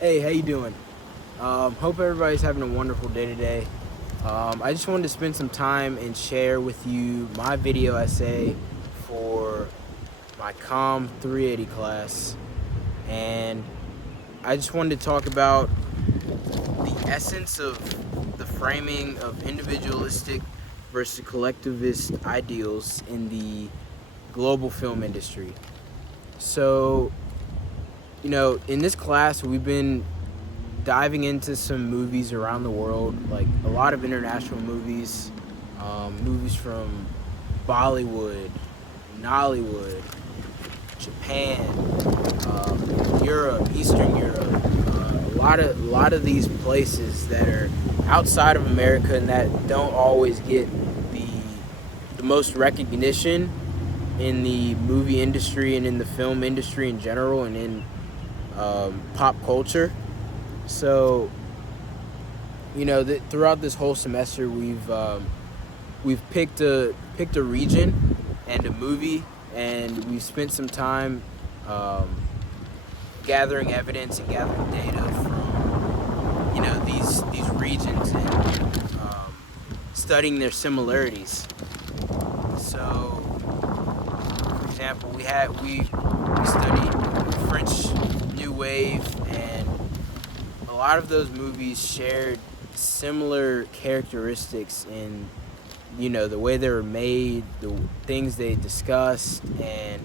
Hey, how you doing? Hope everybody's having a wonderful day today. I just wanted to spend some time and share with you my video essay for my Comm 380 class. And I just wanted to talk about the essence of the framing of individualistic versus collectivist ideals in the global film industry. So, in this class, we've been diving into some movies around the world, like a lot of international movies, movies from Bollywood, Nollywood, Japan, Europe, Eastern Europe, a lot of these places that are outside of America and that don't always get the the most recognition in the movie industry and in the film industry in general and in pop culture. So, throughout this whole semester, we've picked a region and a movie, and we've spent some time um, gathering evidence and gathering data from these regions and studying their similarities. So, for example, we studied French New Wave, and a lot of those movies shared similar characteristics in the way they were made, the things they discussed, and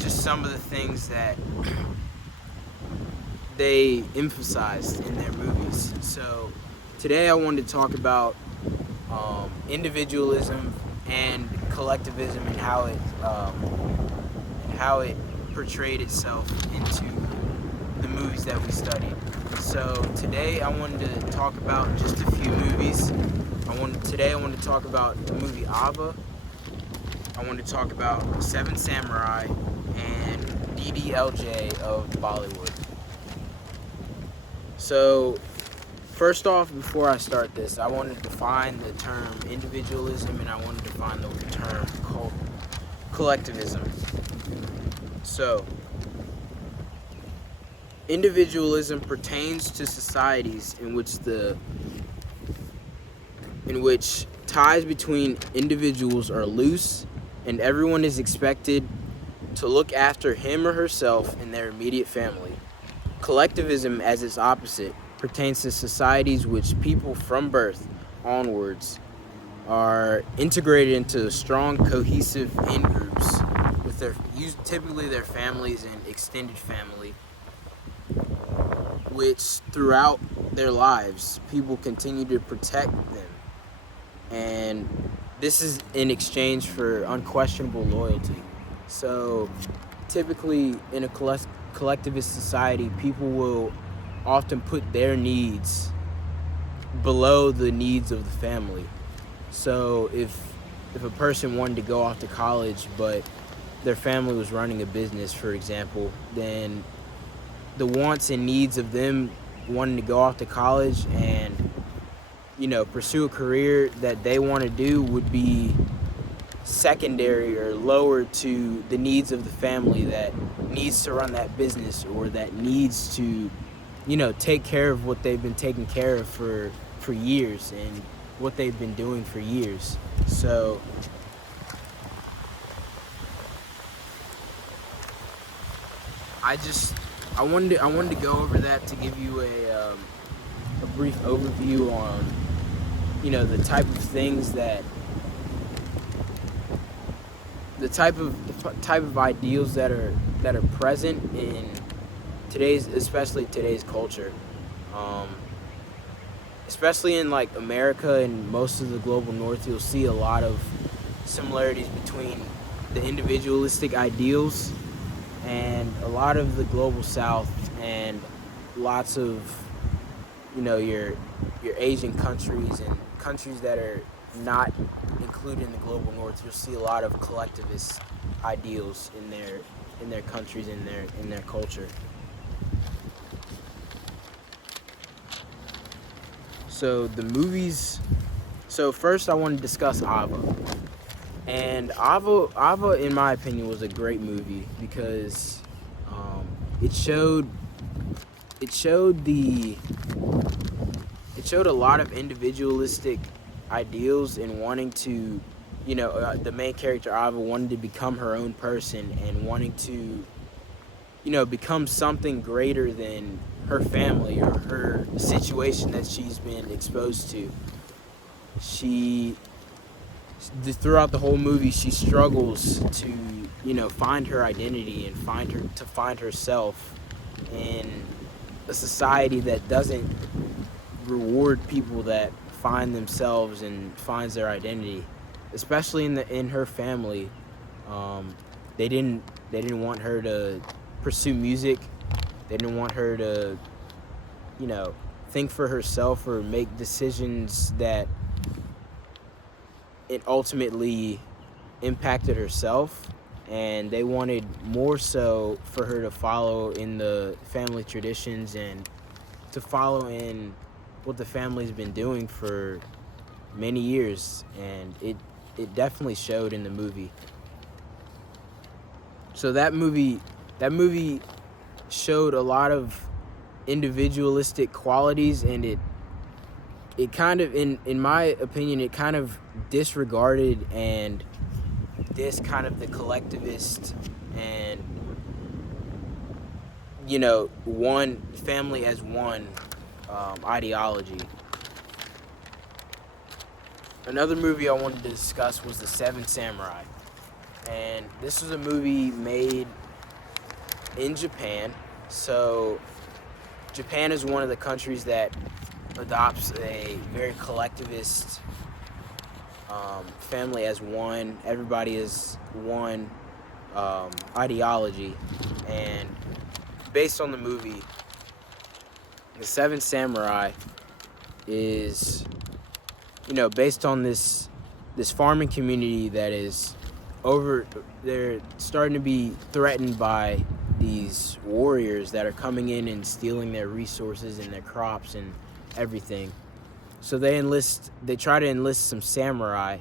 just some of the things that they emphasized in their movies. So today I wanted to talk about individualism and collectivism and how it portrayed itself into the movies that we studied. So today I wanted to talk about just a few movies. Today I wanted to talk about the movie Ava. I wanted to talk about Seven Samurai and DDLJ of Bollywood. So first off, before I start this, I wanted to define the term individualism and I wanted to define the term collectivism. So individualism pertains to societies in which ties between individuals are loose and everyone is expected to look after him or herself and their immediate family. Collectivism, as its opposite, pertains to societies which people from birth onwards are integrated into strong, cohesive in-groups with typically their families and extended family, which throughout their lives, people continue to protect them. And this is in exchange for unquestionable loyalty. So typically in a collectivist society, people will often put their needs below the needs of the family. So if a person wanted to go off to college but their family was running a business, for example, then the wants and needs of them wanting to go off to college and pursue a career that they want to do would be secondary or lower to the needs of the family that needs to run that business or that needs to take care of what they've been taking care of for years and what they've been doing for years. So I wanted to go over that to give you a brief overview on the type of things the type of ideals that are present in especially today's culture, especially in like America and most of the global north. You'll see a lot of similarities between the individualistic ideals and a lot of the global south and lots of your Asian countries and countries that are not included in the global north. You'll see a lot of collectivist ideals in their countries, in their culture. So the movies. So first, I want to discuss Ava. And Ava, in my opinion, was a great movie because it showed it showed a lot of individualistic ideals in wanting to, the main character Ava wanted to become her own person and wanting to, become something greater than her family or her situation that she's been exposed to. Throughout the whole movie, she struggles to, find her identity and find herself in a society that doesn't reward people that find themselves and finds their identity, especially in her family. They didn't want her to pursue music. They didn't want her to, think for herself or make decisions that it ultimately impacted herself, and they wanted more so for her to follow in the family traditions and to follow in what the family's been doing for many years, and it definitely showed in the movie. So that movie showed a lot of individualistic qualities, and it kind of, in my opinion, it kind of disregarded and kind of the collectivist and, one family as one ideology. Another movie I wanted to discuss was The Seven Samurai. And this was a movie made in Japan. So Japan is one of the countries that adopts a very collectivist family as one. Everybody is one ideology. And based on the movie, The Seven Samurai is, based on this farming community that is they're starting to be threatened by these warriors that are coming in and stealing their resources and their crops and everything. So they try to enlist some samurai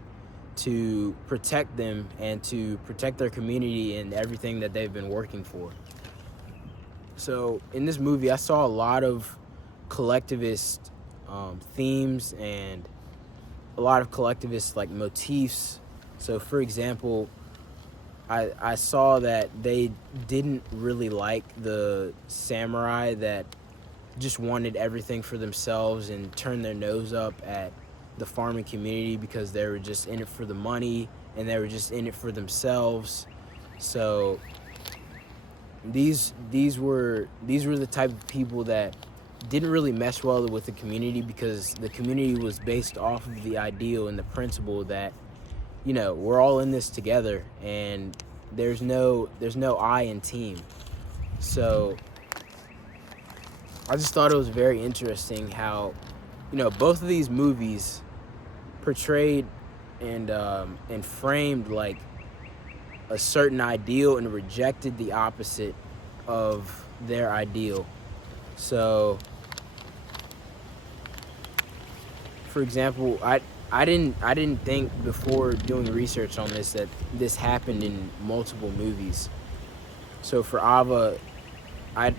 to protect them and to protect their community and everything that they've been working for. So in this movie, I saw a lot of collectivist themes and a lot of collectivist motifs. So for example, I saw that they didn't really like the samurai that just wanted everything for themselves and turned their nose up at the farming community because they were just in it for the money and they were just in it for themselves. So these were the type of people that didn't really mesh well with the community, because the community was based off of the ideal and the principle that, we're all in this together and there's no I in team. So I just thought it was very interesting how, both of these movies portrayed and framed a certain ideal and rejected the opposite of their ideal. So, for example, I didn't think before doing research on this that this happened in multiple movies. So for Ava, I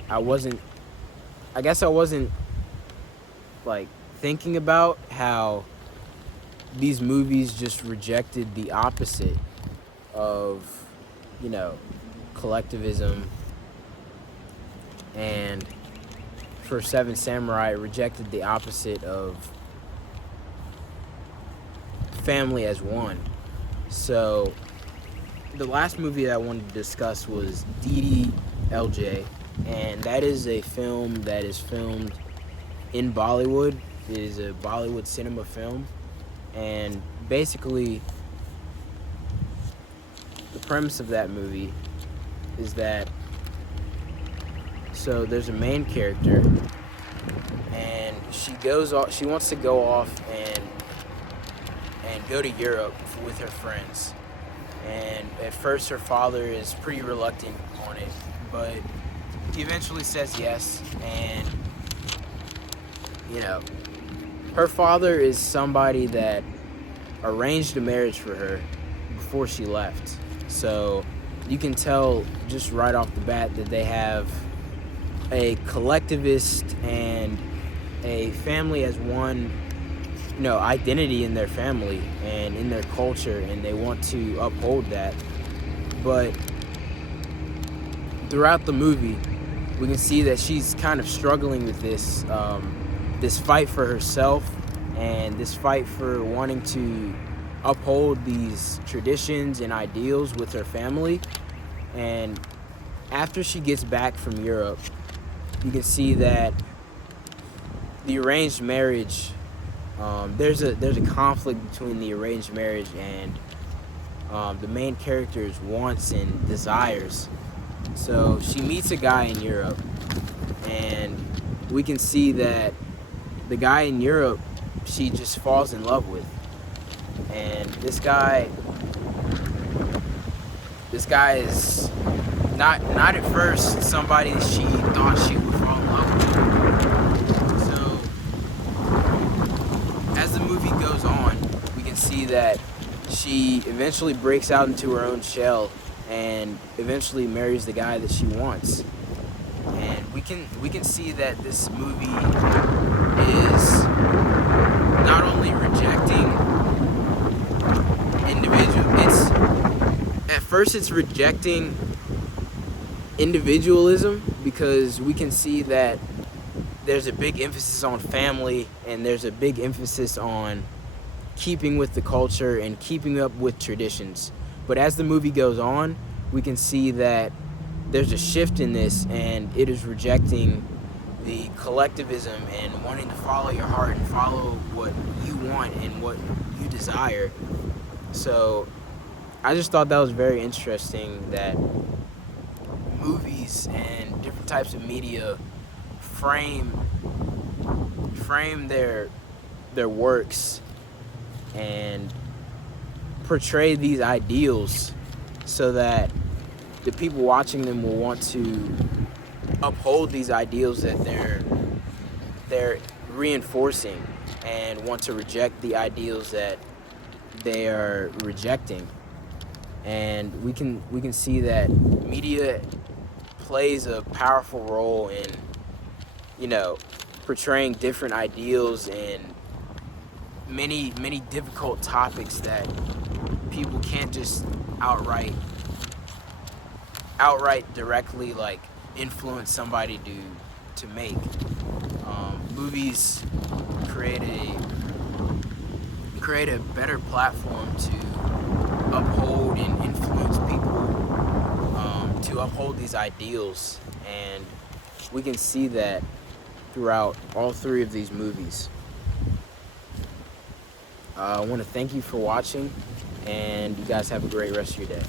guess I wasn't thinking about how these movies just rejected the opposite of, collectivism, and for Seven Samurai, it rejected the opposite of family as one. So the last movie that I wanted to discuss was DDLJ, and that is a film that is filmed in Bollywood. It is a Bollywood cinema film, and basically the premise of that movie is that, so there's a main character and she wants to go off and go to Europe with her friends. And at first her father is pretty reluctant on it, but he eventually says yes. And her father is somebody that arranged a marriage for her before she left. So you can tell just right off the bat that they have a collectivist and a family as one, identity in their family and in their culture, and they want to uphold that. But throughout the movie, we can see that she's kind of struggling with this fight for herself and this fight for wanting to uphold these traditions and ideals with her family. And after she gets back from Europe, you can see that the arranged marriage, there's a conflict between the arranged marriage and the main character's wants and desires. So she meets a guy in Europe, and we can see that the guy in Europe she just falls in love with. And this guy is not at first somebody she thought she would fall in love with. So as the movie goes on, we can see that she eventually breaks out into her own shell and eventually marries the guy that she wants. And we can see that this movie is not only rejecting it's rejecting individualism, because we can see that there's a big emphasis on family and there's a big emphasis on keeping with the culture and keeping up with traditions. But as the movie goes on, we can see that there's a shift in this, and it is rejecting the collectivism and wanting to follow your heart and follow what you want and what you desire. So I just thought that was very interesting that movies and different types of media frame their works and portray these ideals so that the people watching them will want to uphold these ideals that they're reinforcing, and want to reject the ideals that they are rejecting. And we can see that media plays a powerful role in portraying different ideals and many difficult topics that people can't just outright directly influence somebody to make. Movies create a better platform to uphold and influence people, to uphold these ideals, and we can see that throughout all three of these movies. I want to thank you for watching, and you guys have a great rest of your day.